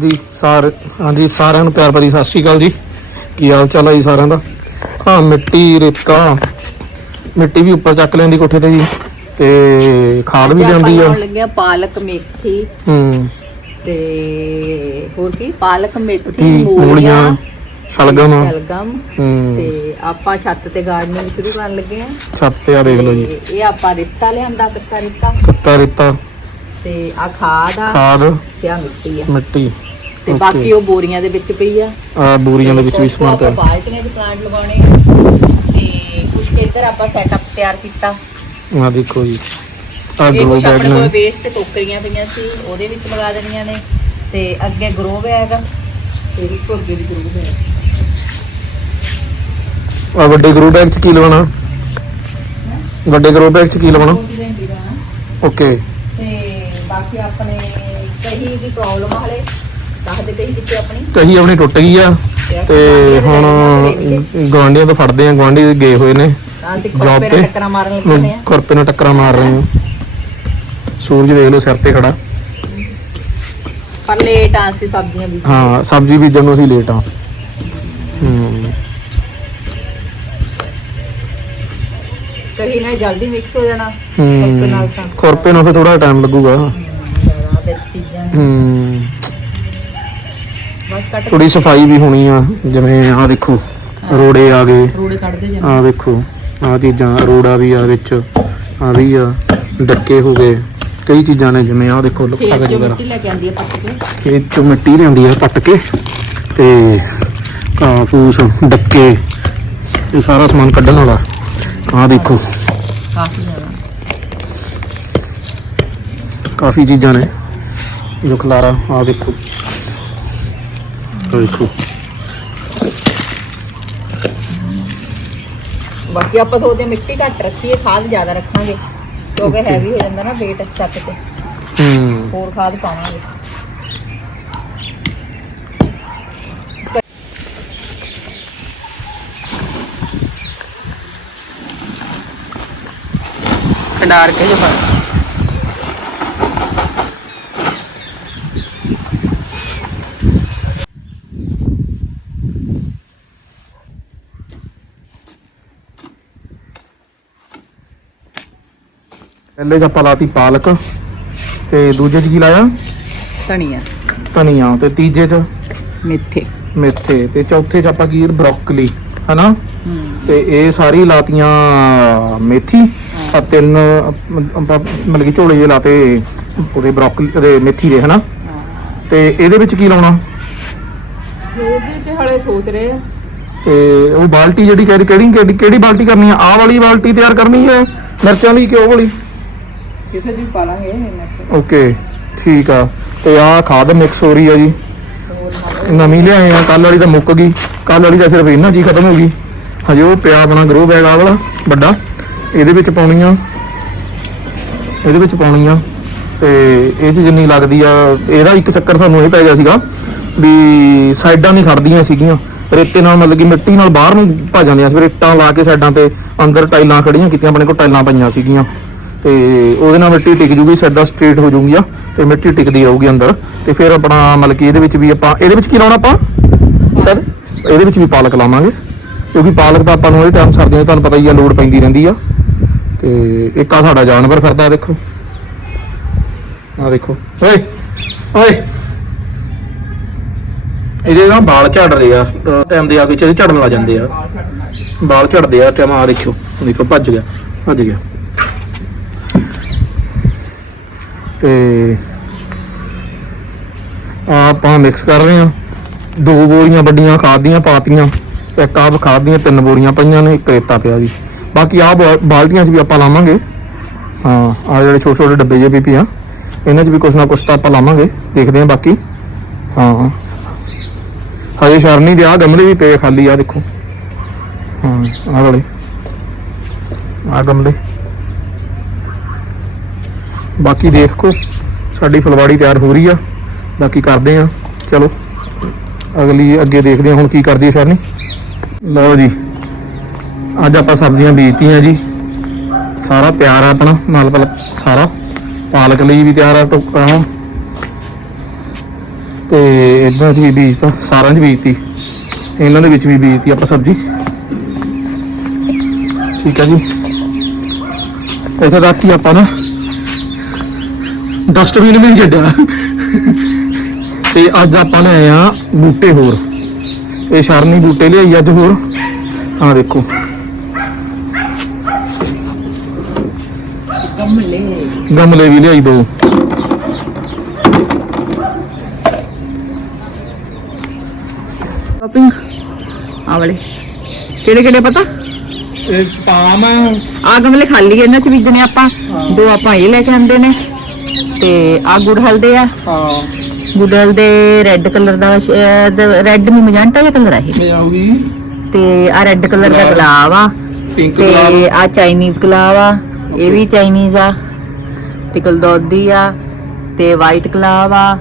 ਜੀ ਸਾਰ ਹਾਂਜੀ ਸਾਰਿਆਂ ਨੂੰ ਪਿਆਰ ਭਰੀ ਸਤਿ ਸ਼੍ਰੀ ਅਕਾਲ ਜੀ। ਕੀ ਹਾਲ ਚਾਲ ਹੈ ਜੀ ਸਾਰਿਆਂ ਦਾ? ਹਾਂ ਮਿੱਟੀ ਰੇਤਾ ਮਿੱਟੀ ਵੀ ਉੱਪਰ ਚੱਕ ਲੈਂਦੀ ਕੋਠੇ ਤੇ ਜੀ। ਤੇ ਖਾਦ ਵੀ ਜਾਂਦੀ ਆ। ਲਾਉਣ ਲੱਗਿਆ ਪਾਲਕ ਮੇਥੀ। ਹੂੰ। ਤੇ ਹੋਰ ਕੀ? ਪਾਲਕ ਮੇਥੀ ਕੀ? ਮੂਲੀਆਂ ਸ਼ਲਗਮ। ਸ਼ਲਗਮ। ਹੂੰ। ਤੇ ਆਪਾਂ ਛੱਤ ਤੇ ਗਾਰਡਨਿੰਗ ਸ਼ੁਰੂ ਕਰਨ ਲੱਗੇ ਆ। ਛੱਤ ਤੇ ਆ ਦੇਖ ਲਓ ਜੀ। ਤੇ ਇਹ ਆਪਾਂ ਰਿੱਤਾ ਲਿਆਂਦਾ ਕੱਚਾ ਰਿੱਤਾ। ਕੱਟਾ ਰੇਤਾ। ਤੇ ਆ ਖਾਦ ਆ ਖਾਦ। ਤੇ ਆ ਮਿੱਟੀ ਆ। ਮਿੱਟੀ। ਤੇ. ਬਾਕੀ ਉਹ ਬੋਰੀਆਂ ਦੇ ਵਿੱਚ ਪਈ ਆ। ਆ ਬੋਰੀਆਂ ਦੇ ਵਿੱਚ ਵੀ ਸਮਾਨ ਪਿਆ। ਬਾਲਟੀਆਂ 'ਚ ਪਲਾਂਟ ਲਗਾਉਣੇ ਤੇ ਕੁਝ ਇੱਧਰ ਆਪਾਂ ਸੈਟਅਪ ਤਿਆਰ ਕੀਤਾ। ਆ ਦੇਖੋ ਜੀ। ਆ ਗਰੋ ਕੁਝ ਬੈਗ ਆਪਣੇ ਕੋਲ ਨੇ ਵੇਸਟ ਟੋਕਰੀਆਂ ਪਈਆਂ ਸੀ ਉਹਦੇ ਵਿੱਚ ਲਗਾ ਦੇਣੀਆਂ ਨੇ। ਤੇ ਅੱਗੇ ਗਰੋ ਬੈਗ ਆ। ਤੇ ਇੱਕ ਅੱਗੇ ਵੀ ਗਰੋ ਬੈਗ ਆ। ਵੱਡੇ ਗਰੋ ਬੈਗ ਚ ਕੀ ਲਵਾਉਣਾ? ਵੱਡੇ ਗਰੋ ਬੈਗ ਚ ਕੀ ਲਵਾਉਣਾ? ਓਕੇ ਤੇ ਬਾਕੀ ਆਪਣੇ ਕਹੀ ਦੀ ਪ੍ਰੋਬਲਮ ਹਲੇ। ਦੱਸਦੇ ਕਹੀ ਆਪਣੀ। ਕਹੀ ਆਪਣੀ ਟੁੱਟ ਗਈ ਆ ਤੇ ਹੁਣ ਗਵਾਂਢੀਆਂ ਤੋਂ ਫੜਦੇ ਆ ਗਵਾਂਢੀ ਗਏ ਹੋਏ ਨੇ। ਨਾਲ ਤੇ। ਟੱਕਰਾਂ ਮਾਰਨ ਲੱਗੇ ਨੇ। ਖੁਰਪੇ ਟੱਕਰਾਂ ਮਾਰ ਰਹੇ ਆ ਸੂਰਜ ਦੇਖ ਲਓ ਸਿਰ ਤੇ ਖੜਾ। ਪਰ ਲੇਟ ਆ ਸੀ ਸਬਜ਼ੀਆਂ ਵੀ ਹਾਂ ਸਬਜ਼ੀ ਬੀਜਣ ਨੂੰ ਅਸੀਂ ਲੇਟ ਆ। ਹੂੰ। ਕਹੀ ਨਾ ਜਲਦੀ ਮਿਕਸ ਹੋ ਜਾਣਾ। ਖੁਰਪੇ ਨਾਲ ਤਾਂ। ਹੂੰ। ਖੁਰਪੇ ਨਾਲ ਫਿਰ ਥੋੜਾ ਟਾਈਮ ਲੱਗੂਗਾ। ਹੂੰ। ਕੱਟ ਥੋੜੀ ਸਫ਼ਾਈ ਵੀ ਹੋਣੀ ਆ ਜਿਵੇਂ ਆਹ ਦੇਖੋ ਰੋੜੇ ਆ ਗਏ। ਰੋੜੇ ਕੱਢਦੇ ਜਾਣਾ ਆਹ ਦੇਖੋ ਆਹ ਚੀਜ਼ਾਂ ਰੋੜਾ ਵੀ ਆ ਵਿੱਚ ਆ ਵੀ ਆ ਡੱਕੇ ਹੋ ਗਏ। ਕਈ ਚੀਜ਼ਾਂ ਨੇ ਜਿਵੇਂ ਆਹ ਦੇਖੋ ਖੇਤ ਕਾਗਜ਼ ਚੋਂ ਵਗੈਰਾ। ਮਿੱਟੀ ਲੈ ਕੇ ਆਂਦੀ ਆ ਪੱਟ ਕੇ। ਖੇਤ ਚੋਂ ਮਿੱਟੀ ਲਿਆਂਦੀ ਆ ਪੱਟ ਕੇ ਤੇ ਘਾਹ ਫੂਸ ਡੱਕੇ ਇਹ ਸਾਰਾ ਸਮਾਨ ਕੱਢਣ ਵਾਲਾ। ਆਹ ਦੇਖੋ। ਕਾਫੀ ਜ਼ਿਆਦਾ। ਕਾਫੀ ਚੀਜ਼ਾਂ ਨੇ। ਜੋ ਖਲਾਰਾ ਆਹ ਦੇਖੋ। ਦੇਖੋ ਬਾਕੀ ਆਪਾਂ ਸੋਚਦੇ ਹਾਂ ਮਿੱਟੀ ਘੱਟ ਰੱਖੀਏ ਖਾਦ ਜ਼ਿਆਦਾ ਰੱਖਾਂਗੇ ਕਿਉਂਕਿ ਹੈਵੀ ਹੋ ਜਾਂਦਾ ਨਾ weight ਛੱਤ ਤੇ। ਹੂੰ। ਹੋਰ ਖਾਦ ਪਾਵਾਂਗੇ। ਖੰਡਾਰ ਕੇ ਜੋ ਫੜ ਪਹਿਲੇ ਚ ਆਪਾਂ ਲਾਤੀ ਪਾਲਕ ਤੇ ਦੂਜੇ ਚ ਕੀ ਲਾਇਆ? ਧਨੀਆ। ਧਨੀਆ ਤੇ ਤੀਜੇ ਚ? ਮੇਥੇ। ਮੇਥੇ ਤੇ ਚੌਥੇ ਚ ਆਪਾਂ ਕੀ ਬਰੋਕਲੀ ਹਨਾ? ਤੇ ਇਹ ਸਾਰੀ ਲਾਤੀਆਂ ਮੇਥੀ ਆ ਤਿੰਨ ਮਤਲਬ ਕਿ ਝੋਲੇ ਜਿਹੇ ਲਾਤੇ ਉਹਦੇ ਬਰੋਕਲੀ ਉਹਦੇ ਮੇਥੀ ਦੇ ਹਨਾ? ਤੇ ਇਹਦੇ ਵਿੱਚ ਕੀ ਲਾਉਣਾ? ਤੇ ਹਲੇ ਸੋਚ ਰਹੇ ਆ। ਤੇ ਉਹ ਬਾਲਟੀ ਜਿਹੜੀ ਕਿਹੜੀ ਕਿਹੜੀ ਕਿਹੜੀ ਬਾਲਟੀ ਕਰਨੀ ਆ? ਆਹ ਵਾਲੀ ਬਾਲਟੀ ਤਿਆਰ ਕਰਨੀ ਹੈ? ਮਿਰਚਾਂ ਦੀ ਕਿ ਉਹ ਵਾਲੀ? ਕਿਸੇ ਦੀ ਪਾ ਲਾਂਗੇ ਓਕੇ, ਠੀਕ ਆ। ਤੇ ਆਹ ਖਾਦ ਮਿਕਸ ਹੋ ਰਹੀ ਆ ਜੀ। ਨਵੀਂ ਲਿਆਏ ਆ ਕੱਲ ਵਾਲੀ ਤਾਂ ਮੁੱਕ ਗਈ। ਕੱਲ ਵਾਲੀ ਤਾਂ ਸਿਰਫ ਇਹਨਾਂ 'ਚ ਖਤਮ ਹੋ ਗਈ। ਹਜੇ ਉਹ ਪਿਆ ਆਪਣਾ ਗਰੋ ਬੈਗ ਆ ਵਾਲਾ ਵੱਡਾ। ਇਹਦੇ ਵਿੱਚ ਪਾਉਣੀ ਆ। ਇਹਦੇ ਵਿੱਚ ਪਾਉਣੀ ਆ। ਤੇ ਇਹ 'ਚ ਜਿੰਨੀ ਲੱਗਦੀ ਆ, ਇਹਦਾ ਇੱਕ ਚੱਕਰ ਸਾਨੂੰ ਇਹ ਪੈ ਗਿਆ ਸੀਗਾ ਵੀ ਸਾਈਡਾਂ ਨਹੀਂ ਖੜਦੀਆਂ ਸੀਗੀਆਂ। ਰੇਤੇ ਨਾਲ ਮਤਲਬ ਕਿ ਮਿੱਟੀ ਨਾਲ ਬਾਹਰ ਨੂੰ ਭਾ ਜਾਂਦੀਆਂ ਸੀ ਫਿਰ ਲਾ ਕੇ ਸਾਈਡਾਂ ਤੇ ਅੰਦਰ ਟਾਈਲਾਂ ਖੜੀਆਂ ਕੀਤੀਆਂ, ਆਪਣੇ ਕੋਲ ਟਾਈਲਾਂ ਪਈਆਂ ਸੀਗੀਆਂ। ਤੇ ਉਹਦੇ ਨਾਲ ਮਿੱਟੀ ਟਿਕ ਜੂਗੀ ਸਾਡਾ ਸਟ੍ਰੇਟ ਹੋ ਜੂਗੀ ਆ ਤੇ ਮਿੱਟੀ ਟਿਕਦੀ ਰਹੂਗੀ ਅੰਦਰ। ਤੇ ਫਿਰ ਆਪਣਾ ਮਤਲਬ ਕਿ ਇਹਦੇ ਵਿੱਚ ਵੀ ਆਪਾਂ ਇਹਦੇ ਵਿੱਚ ਕੀ ਲਾਉਣਾ ਆਪਾਂ? ਸਰ ਇਹਦੇ ਵਿੱਚ ਵੀ ਪਾਲਕ ਲਾਵਾਂਗੇ। ਕਿਉਂਕਿ ਪਾਲਕ ਤਾਂ ਆਪਾਂ ਨੂੰ ਇਹ ਟਾਈਮ ਸਰਦੀਆਂ ਤੁਹਾਨੂੰ ਪਤਾ ਹੀ ਆ ਲੋੜ ਪੈਂਦੀ ਰਹਿੰਦੀ ਆ। ਤੇ ਇੱਕ ਆ ਸਾਡਾ ਜਾਨਵਰ ਫਿਰਦਾ ਦੇਖੋ। ਆ ਦੇਖੋ। ਓਏ ਓਏ। ਇਹਦੇ ਨਾਲ ਵਾਲ ਝੜ ਰਹੇ ਆ ਟਾਈਮ ਦੇ ਆ ਕੇ ਚੜੇ ਝੜਨ ਲੱਗ ਜਾਂਦੇ ਆ। ਵਾਲ ਝੜਦੇ ਆ ਟਾਈਮ ਆ ਦੇਖੋ ਦੇਖੋ ਭੱਜ ਗਿਆ ਭੱਜ ਗਿਆ। ਤੇ ਆਹ ਆਪਾਂ ਮਿਕਸ ਕਰ ਰਹੇ ਆ ਦੋ ਬੋਰੀਆਂ ਵੱਡੀਆਂ ਖਾਦ ਦੀਆਂ ਪਾਤੀਆਂ, ਇੱਕ ਆਹ ਖਾਦ ਦੀਆਂ ਤਿੰਨ ਬੋਰੀਆਂ ਪਈਆਂ ਨੇ, ਇੱਕ ਰੇਤਾ ਪਿਆ ਜੀ। ਬਾਕੀ ਆਹ ਬਾ- ਬਾਲਟੀਆਂ 'ਚ ਵੀ ਆਪਾਂ ਲਾਵਾਂਗੇ। ਹਾਂ ਆ ਜਿਹੜੇ ਛੋਟੇ ਛੋਟੇ ਡੱਬੇ ਜੇ ਵੀ ਪਏ ਆ ਇਹਨਾਂ 'ਚ ਵੀ ਕੁਛ ਨਾ ਕੁਛ ਤਾਂ ਆਪਾਂ ਲਾਵਾਂਗੇ। ਦੇਖਦੇ ਹਾਂ ਬਾਕੀ। ਹਾਂ। ਹਜੇ ਸ਼ਰ ਨਹੀਂ ਦਿਆ ਗਮਲੇ ਵੀ ਪਏ ਖਾਲੀ ਆ ਦੇਖੋ। ਹਾਂ, ਆਹ ਵਾਲੇ। ਆ ਗਮਲੇ। ਬਾਕੀ ਦੇਖੋ ਸਾਡੀ ਫੁਲਵਾੜੀ ਤਿਆਰ ਹੋ ਰਹੀ ਆ, ਬਾਕੀ ਕਰਦੇ ਆ, ਚਲੋ। ਅਗਲੀ ਅੱਗੇ ਦੇਖਦੇ ਆ ਹੁਣ ਕੀ ਕਰਦੀ ਹੈ ਸ਼ਰਨੀ। ਲਓ ਜੀ, ਅੱਜ ਆਪਾਂ ਸਬਜ਼ੀਆਂ ਬੀਜਤੀਆਂ ਜੀ। ਸਾਰਾ ਤਿਆਰ ਆ ਆਪਣਾ, ਨਾਲ ਪਲ ਸਾਰਾ। ਪਾਲਕ ਲਈ ਵੀ ਤਿਆਰ ਆ ਟੋਕਰਾ ਤੇ ਇਹਨਾਂ ਚ ਵੀ ਬੀਜਤਾ ਸਾਰਿਆਂ ਚ ਬੀਜਤੀ। ਇਹਨਾਂ ਦੇ ਵਿੱਚ ਵੀ ਬੀਜਤੀ ਆਪਾਂ ਸਬਜ਼ੀ। ਠੀਕ ਆ ਜੀ। ਇੱਥੇ ਤੱਕ ਹੀ ਆਪਾਂ ਨਾ ਡਸਟਬਿਨ ਵੀ ਨਹੀਂ ਛੱਡਿਆ। ਤੇ ਅੱਜ ਆਪਾਂ ਲੈ ਆਏ ਆ ਬੂਟੇ ਹੋਰ। ਇਹ ਸ਼ਰਨੀ ਬੂਟੇ ਲਿਆਈ ਅੱਜ ਹੋਰ। ਆਹ ਦੇਖੋ। ਗਮਲੇ। ਗਮਲੇ ਵੀ ਲਿਆਈ ਦੋ। ਸ਼ਾਪਿੰਗ ਆ ਵਾਲੇ। ਕਿਹੜੇ ਕਿਹੜੇ ਪਤਾ? ਇਹ ਪਾਮ ਆ। ਗਮਲੇ ਖਾਲੀ ਆ, ਇਹਨਾਂ ਚ ਬੀਜਣੇ ਆਪਾਂ ਦੋ ਆਪਾਂ ਇਹ ਲੈ ਕੇ ਆਂਦੇ ਨੇ। ਤੇ ਆ ਗੁੜਹਲ ਦੇ ਆ। ਹਾਂ। ਗੁੜਹਲ ਦੇ ਰੈੱਡ ਕਲਰ ਦਾ ਰੈੱਡ ਨਹੀਂ ਮਜੰਟਾ ਜਿਹਾ ਕਲਰ ਆ ਇਹ। ਮੈਂ ਆਉਗੀ ਤੇ ਆ ਰੈੱਡ ਕਲਰ ਦਾ ਗੁਲਾਬ। ਆ। ਪਿੰਕ ਤੇ ਆ ਚਾਈਨੀਜ਼ ਗੁਲਾਬ ਆ। ਇਹ ਵੀ ਚਾਈਨੀਜ਼ ਆ। ਤੇ ਗਲਦੌਦੀ ਆ। ਤੇ ਵਾਈਟ ਗੁਲਾਬ ਆ।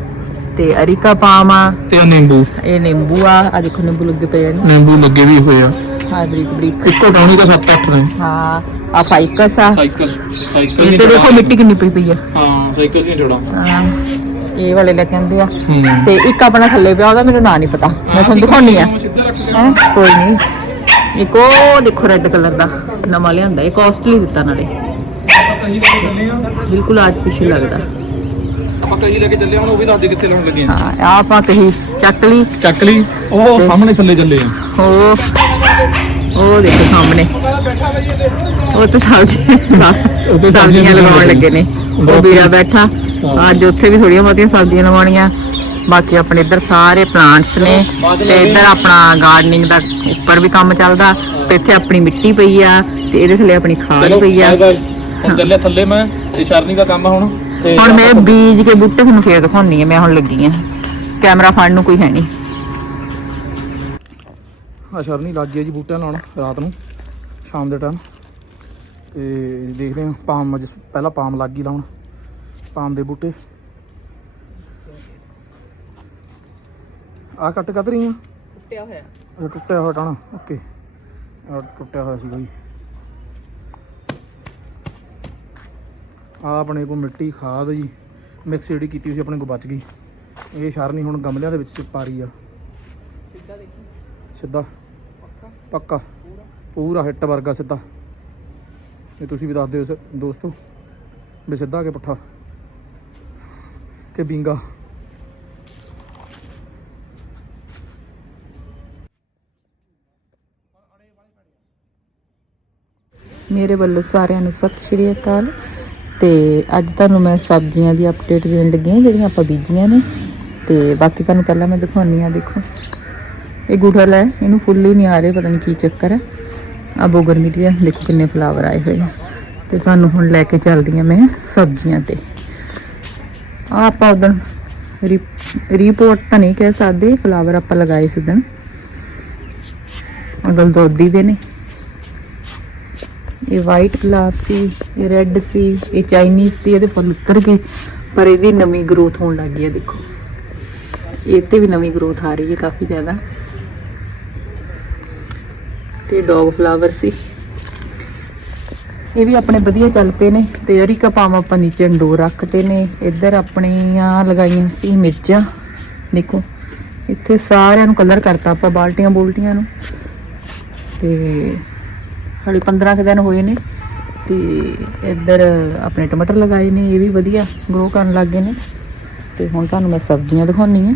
ਤੇ ਅਰਿਕਾ ਪਾਮ ਆ। ਤੇ ਨਿੰਬੂ। ਇਹ ਨਿੰਬੂ ਆ। ਆ ਦੇਖੋ ਨਿੰਬੂ ਲੱਗੇ ਪਏ ਆ ਨਿੰਬੂ ਲੱਗੇ ਵੀ ਹੋਏ ਆ। ਹਾਂ ਬਰੀਕ ਬਰੀਕ। ਇੱਕੋ ਟਾਉਣੀ ਦਾ 7-8 ਨੇ ਹਾਂ ਆ ਫਾਈਕਸ ਆ। ਸਾਈਕਲ ਸਾਈਕਲ ਇਹ ਤੇ ਦੇਖੋ ਮਿੱਟੀ ਕਿੰਨੀ ਪਈ ਪਈ ਆ। ਹਾਂ ਸਾਈਕਲ ਸੀ ਜੋੜਾ ਹਾਂ, ਇਹ ਵਾਲੇ ਲੈ ਕੇ ਆਂਦੇ ਆ। ਹੂੰ। ਤੇ ਇੱਕ ਆਪਣਾ ਥੱਲੇ ਪਿਆ ਉਹਦਾ ਮੈਨੂੰ ਨਾਂ ਨਹੀਂ ਪਤਾ। ਮੈਂ ਤੁਹਾਨੂੰ ਦਿਖਾਉਣੀ ਆ। ਸਿੱਧਾ ਰੱਖ ਹੈਂ? ਕੋਈ ਨਹੀਂ ਇੱਕ ਉਹ ਦੇਖੋ ਰੈੱਡ ਕਲਰ ਦਾ। ਨਵਾਂ ਲਿਆਂਦਾ ਇਹ ਕਾਸਟਲੀ ਦਿੱਤਾ ਨਾਲੇ। ਕਹੀ ਲੈ ਕੇ ਚੱਲੇ ਆ। ਬਿਲਕੁਲ ਆਰਟੀਫੀਸ਼ੀਅਲ ਲੱਗਦਾ। ਆਪਾਂ ਕਹੀ ਲੈ ਕੇ ਚੱਲੇ ਆ ਹੁਣ ਉਹ ਵੀ ਦੱਸ ਦੇ ਕਿੱਥੇ ਲਾਉਣ ਲੱਗੇ ਆ। ਹਾਂ ਆ ਆਪਾਂ ਕਹੀ ਚੱਕ ਲਈ। ਚੱਕ ਲਈ। ਉਹ ਸਾਹਮਣੇ ਥੱਲੇ ਚੱਲੇ ਆ। ਉਹ ਉਹ ਦੇਖੋ ਸਾਹਮਣੇ। ਉਹ ਤਾਂ ਸਬਜ਼ੀ ਸਬਜ਼ੀਆਂ ਸਬਜ਼ੀਆਂ ਲਗਾਉਣ ਲੱਗੇ ਨੇ। ਉਹ। ਵੀਰਾ ਬੈਠਾ। ਅੱਜ ਉੱਥੇ ਵੀ ਥੋੜੀਆਂ ਬਹੁਤੀਆਂ ਸਬਜ਼ੀਆਂ ਲਗਾਉਣੀਆਂ ਬਾਕੀ ਆਪਣੇ ਇੱਧਰ ਸਾਰੇ ਪਲਾਂਟਸ ਨੇ। ਤੇ ਇੱਧਰ ਆਪਣਾ ਗਾਰਡਨਿੰਗ ਦਾ ਉੱਪਰ ਵੀ ਕੰਮ ਚੱਲਦਾ। ਤੇ ਇੱਥੇ ਆਪਣੀ ਮਿੱਟੀ ਪਈ ਆ। ਤੇ ਇਹਦੇ ਥੱਲੇ ਆਪਣੀ ਖਾਦ ਪਈ ਆ। ਹੁਣ ਚੱਲੇ ਥੱਲੇ ਮੈਂ। ਤੇ ਸ਼ਰਨੀ ਦਾ ਕੰਮ ਹੁਣ। ਹੁਣ ਮੈਂ ਬੀਜ ਕੇ ਬੂਟੇ ਤੁਹਾਨੂੰ ਫੇਰ ਦਿਖਾਉਣੀ ਆ। ਮੈਂ ਹੁਣ ਲੱਗੀ ਆ। ਕੈਮਰਾ ਫੜਨ ਨੂੰ ਕੋਈ ਹੈ ਨਹੀਂ। ਆ ਸ਼ਰਨੀ ਲੱਗ ਗਿਆ ਜੀ ਬੂਟਿਆਂ ਲਾਉਣ ਰਾਤ ਨੂੰ ਸ਼ਾਮ ਦੇ ਟਾਈਮ ਤੇ ਦੇਖਦੇ ਹਾਂ ਪਾਮ ਅੱਜ ਪਹਿਲਾਂ ਪਾਮ ਲੱਗ ਗਈ ਲਾਉਣ ਪਾਮ ਦੇ ਬੂਟੇ। ਆ ਕੱਟ ਕੱਟ ਰਹੀ ਆ ਟੁੱਟਿਆ ਹੋਇਆ। ਟੁੱਟਿਆ ਹੋਇਆ ਟਾਣਾ ਓਕੇ। ਆ ਟੁੱਟਿਆ ਹੋਇਆ ਸੀਗਾ ਜੀ। ਆ ਆਪਣੇ ਕੋਲ ਮਿੱਟੀ ਖਾਦ ਜੀ। ਮਿਕਸ ਜਿਹੜੀ ਕੀਤੀ ਸੀ ਆਪਣੇ ਕੋਲ ਬਚ ਗਈ। ਇਹ ਸ਼ਰਨੀ ਹੁਣ ਗਮਲਿਆਂ ਦੇ ਵਿੱਚ ਪਾ ਰਹੀ ਆ। ਸਿੱਧਾ। ਪੱਕਾ। ਪੂਰਾ ਹਿੱਟ ਵਰਗਾ ਸਿੱਧਾ। ਇਹ ਤੁਸੀਂ ਵੀ ਦੱਸ ਦਿਓ ਦੋਸਤੋ, ਵੀ ਸਿੱਧਾ ਕਿ ਪੁੱਠਾ? ਕਿ ਬਿੰਗਾ? ਮੇਰੇ ਵੱਲੋਂ ਸਾਰਿਆਂ ਨੂੰ ਸਤਿ ਸ਼੍ਰੀ ਅਕਾਲ। ਤੇ ਅੱਜ ਤੁਹਾਨੂੰ ਮੈਂ ਸਬਜ਼ੀਆਂ ਦੀ ਅਪਡੇਟ ਦੇਣ ਲੱਗੀ ਹਾਂ, ਜਿਹੜੀਆਂ ਆਪਾਂ ਬੀਜੀਆਂ ਨੇ। ਤੇ ਬਾਕੀ ਤੁਹਾਨੂੰ ਪਹਿਲਾਂ ਮੈਂ ਦਿਖਾਉਣੀ ਆ ਦੇਖੋ। ਇਹ ਗੁੜਹਲ ਹੈ, ਇਹਨੂੰ ਫੁੱਲ ਹੀ ਨਹੀਂ ਆ ਰਹੇ, ਪਤਾ ਨਹੀਂ ਕੀ ਚੱਕਰ ਹੈ। ਆ ਬੋਗਨਵਿਲੀਆ ਦੇਖੋ ਕਿੰਨੇ ਫਲਾਵਰ ਆਏ ਹੋਏ ਆ। ਤੇ ਤੁਹਾਨੂੰ ਹੁਣ ਲੈ ਕੇ ਚੱਲਦੀ ਹਾਂ ਮੈਂ ਸਬਜ਼ੀਆਂ ਤੇ। ਆ ਆਪਾਂ ਉਦੋਂ ਰਿਪੋਰਟ ਤਾਂ ਨਹੀਂ ਕਹਿ ਸਕਦੇ ਫਲਾਵਰ ਆਪਾਂ ਲਗਾਏ ਸੀ ਉਦੋਂ ਅਗਲ ਦੋਦੀ ਦੇ ਨੇ। ਇਹ ਵਾਈਟ ਗੁਲਾਬ ਸੀ, ਇਹ ਰੈੱਡ ਸੀ, ਇਹ ਚਾਈਨੀਜ਼ ਸੀ, ਇਹਦੇ ਫੁੱਲ ਉੱਤਰ ਗਏ। ਪਰ ਇਹਦੀ ਨਵੀਂ ਗਰੋਥ ਹੋਣ ਲੱਗ ਗਈ ਹੈ ਦੇਖੋ। ਇਹ ਤੇ ਵੀ ਨਵੀਂ ਗਰੋਥ ਆ ਰਹੀ ਹੈ ਕਾਫੀ ਜ਼ਿਆਦਾ। ਤੇ ਡੌਗ ਫਲਾਵਰ ਸੀ। ਇਹ ਵੀ ਆਪਣੇ ਵਧੀਆ ਚੱਲ ਪਏ ਨੇ ਤੇ ਅਰੀਕਾ ਪਾਮ ਆਪਾਂ ਨੀਚੇ ਇੰਡੋਰ ਰੱਖਤੇ ਨੇ, ਇੱਧਰ ਆਪਣੀਆਂ ਲਗਾਈਆਂ ਸੀ ਮਿਰਚਾਂ, ਦੇਖੋ। ਇੱਥੇ ਸਾਰਿਆਂ ਨੂੰ ਕਲਰ ਕਰਤਾ ਆਪਾਂ ਬਾਲਟੀਆਂ ਬੋਲਟੀਆਂ ਨੂੰ। ਤੇ ਹਾਲੇ 15 ਕੁ ਦਿਨ ਹੋਏ ਨੇ ਤੇ ਇੱਧਰ ਆਪਣੇ ਟਮਾਟਰ ਲਗਾਏ ਨੇ, ਇਹ ਵੀ ਵਧੀਆ ਗਰੋ ਕਰਨ ਲੱਗ ਗਏ ਨੇ। ਤੇ ਹੁਣ ਤੁਹਾਨੂੰ ਮੈਂ ਸਬਜ਼ੀਆਂ ਦਿਖਾਉਣੀ ਆ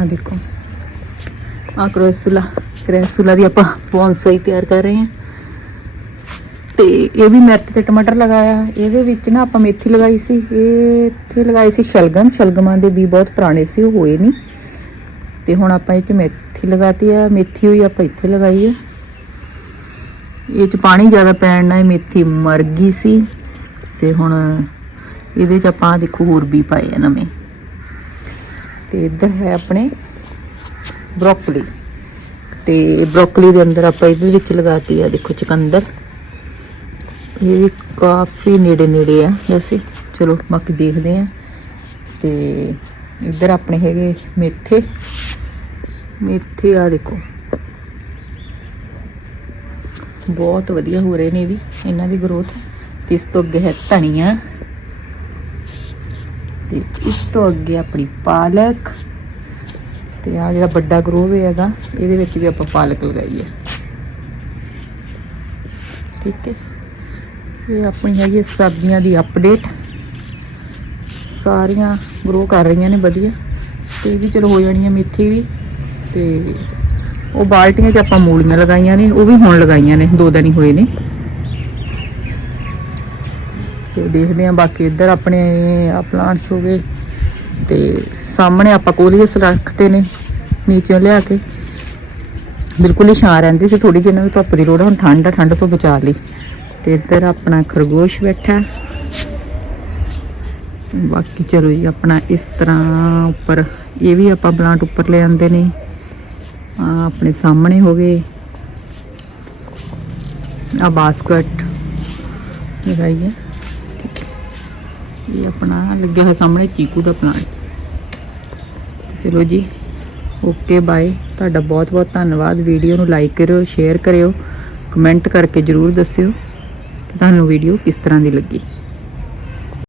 ਆ ਦੇਖੋ। ਆ ਕਰੋਸੂਲਾ। ਕਰੋਸੂਲਾ ਦੀ ਆਪਾਂ ਬੌਂਸਾਈ ਤਿਆਰ ਕਰ ਰਹੇ ਹਾਂ। ਤੇ ਇਹ ਵੀ ਮਿਰਚ ਤੇ ਟਮਾਟਰ ਲਗਾਇਆ, ਇਹਦੇ ਵਿੱਚ ਨਾ ਆਪਾਂ ਮੇਥੀ ਲਗਾਈ ਸੀ। ਇਹ ਇੱਥੇ ਲਗਾਈ ਸੀ ਸ਼ਲਗਮ, ਸ਼ਲਗਮਾਂ ਦੇ ਵੀ ਬਹੁਤ ਪੁਰਾਣੇ ਸੀ, ਉਹ ਹੋਏ ਨਹੀਂ। ਤੇ ਹੁਣ ਆਪਾਂ ਇਹ ਚ ਮੇਥੀ ਲਗਾਤੀ ਆ, ਮੇਥੀ ਹੋਈ ਆਪਾਂ ਇੱਥੇ ਲਗਾਈ ਆ। ਇਹ ਚ ਪਾਣੀ ਜ਼ਿਆਦਾ ਪੈਣ ਨਾਲ ਮੇਥੀ ਮਰ ਗਈ ਸੀ। ਤੇ ਹੁਣ ਇਹਦੇ ਚ ਆਪਾਂ ਦੇਖੋ ਹੋਰ ਵੀ ਪਾਏ ਆ ਨਵੇਂ। ਤੇ ਇੱਧਰ ਹੈ ਆਪਣੇ ਬ੍ਰੋਕਲੀ। ਤੇ ਬ੍ਰੋਕਲੀ ਦੇ ਅੰਦਰ ਆਪਾਂ ਇਹਦੇ ਵਿੱਚ ਲਗਾਤੀ ਆ, ਦੇਖੋ ਚਕੰਦਰ। ਇਹ ਵੀ ਕਾਫੀ ਨੇੜੇ ਨੇੜੇ ਆ, ਵੈਸੇ। ਚਲੋ, ਬਾਕੀ ਦੇਖਦੇ ਆ। ਤੇ ਇੱਧਰ ਆਪਣੇ ਹੈਗੇ ਮੇਥੇ। ਮੇਥੇ ਆ, ਦੇਖੋ। ਬਹੁਤ ਵਧੀਆ ਹੋ ਰਹੇ ਨੇ ਇਹ ਵੀ, ਇਹਨਾਂ ਦੀ ਗਰੋਥ ਤੇ ਇਸ ਤੋਂ ਅੱਗੇ ਹੈ ਧਨੀਆ। ਤੇ ਇਸ ਤੋਂ ਅੱਗੇ ਆਪਣੀ ਪਾਲਕ। ਤੇ ਆ ਜਿਹੜਾ ਵੱਡਾ ਗਰੋਵ ਹੈਗਾ ਇਹਦੇ ਵਿੱਚ ਵੀ ਆਪਾਂ ਪਾਲਕ ਲਗਾਈ ਹੈ ਠੀਕ ਹੈ? ਇਹ ਆਪਣੀ ਹੈਗੀ ਹੈ ਸਬਜ਼ੀਆਂ ਦੀ ਅਪਡੇਟ ਸਾਰੀਆਂ ਗਰੋ ਕਰ ਰਹੀਆਂ ਨੇ ਵਧੀਆ। ਤੇ ਇਹ ਵੀ ਚਲੋ ਹੋ ਜਾਣੀ ਹੈ ਮੇਥੀ ਵੀ। ਤੇ ਉਹ ਬਾਲਟੀਆਂ 'ਚ ਆਪਾਂ ਮੂਲੀਆਂ ਲਗਾਈਆਂ ਨੇ, ਉਹ ਵੀ ਹੁਣ ਲਗਾਈਆਂ ਨੇ, ਦੋ ਦਿਨ ਹੀ ਹੋਏ ਨੇ। ਤੇ ਦੇਖਦੇ ਆ ਬਾਕੀ ਇੱਧਰ ਆਪਣੇ ਆ ਪਲਾਂਟਸ ਹੋ ਗਏ। ਤੇ ਸਾਹਮਣੇ ਆਪਾਂ ਕੋਲੀਅਸ ਰੱਖਤੇ ਨੇ। ਨੀਚੋਂ ਲਿਆ ਕੇ? ਬਿਲਕੁਲ ਹੀ ਛਾਂ ਰਹਿੰਦੀ ਸੀ ਥੋੜੀ ਜਿਹੀ ਇਹਨਾਂ ਨੂੰ ਧੁੱਪ ਦੀ ਲੋੜ ਹੁਣ ਠੰਡ ਆ, ਠੰਡ ਤੋਂ ਬਚਾ ਲਈ। ਤੇ ਇੱਧਰ ਆਪਣਾ ਖਰਗੋਸ਼ ਬੈਠਾ। ਬਾਕੀ ਚਲੋ ਜੀ, ਆਪਣਾ ਇਸ ਤਰ੍ਹਾਂ ਉੱਪਰ, ਇਹ ਵੀ ਆਪਾਂ ਪਲਾਂਟ ਉੱਪਰ ਲੈ ਆਂਦੇ ਨੇ। ਆ ਆਪਣੇ ਸਾਹਮਣੇ ਹੋ ਗਏ। ਆ ਬਾਸਕਟ। ਲਗਾਈ ਹੈ ਇਹ ਆਪਣਾ ਲੱਗਿਆ ਹੋਇਆ ਸਾਹਮਣੇ ਚੀਕੂ ਦਾ ਪਲਾਂਟ। ਚਲੋ ਜੀ ਓਕੇ, ਬਾਏ। ਤੁਹਾਡਾ ਬਹੁਤ ਬਹੁਤ ਧੰਨਵਾਦ। ਵੀਡੀਓ ਨੂੰ ਲਾਈਕ ਕਰਿਓ, ਸ਼ੇਅਰ ਕਰਿਓ, ਕਮੈਂਟ ਕਰਕੇ ਜਰੂਰ ਦੱਸਿਓ ਕਿ ਤੁਹਾਨੂੰ ਵੀਡੀਓ ਕਿਸ ਤਰ੍ਹਾਂ ਦੀ ਲੱਗੀ।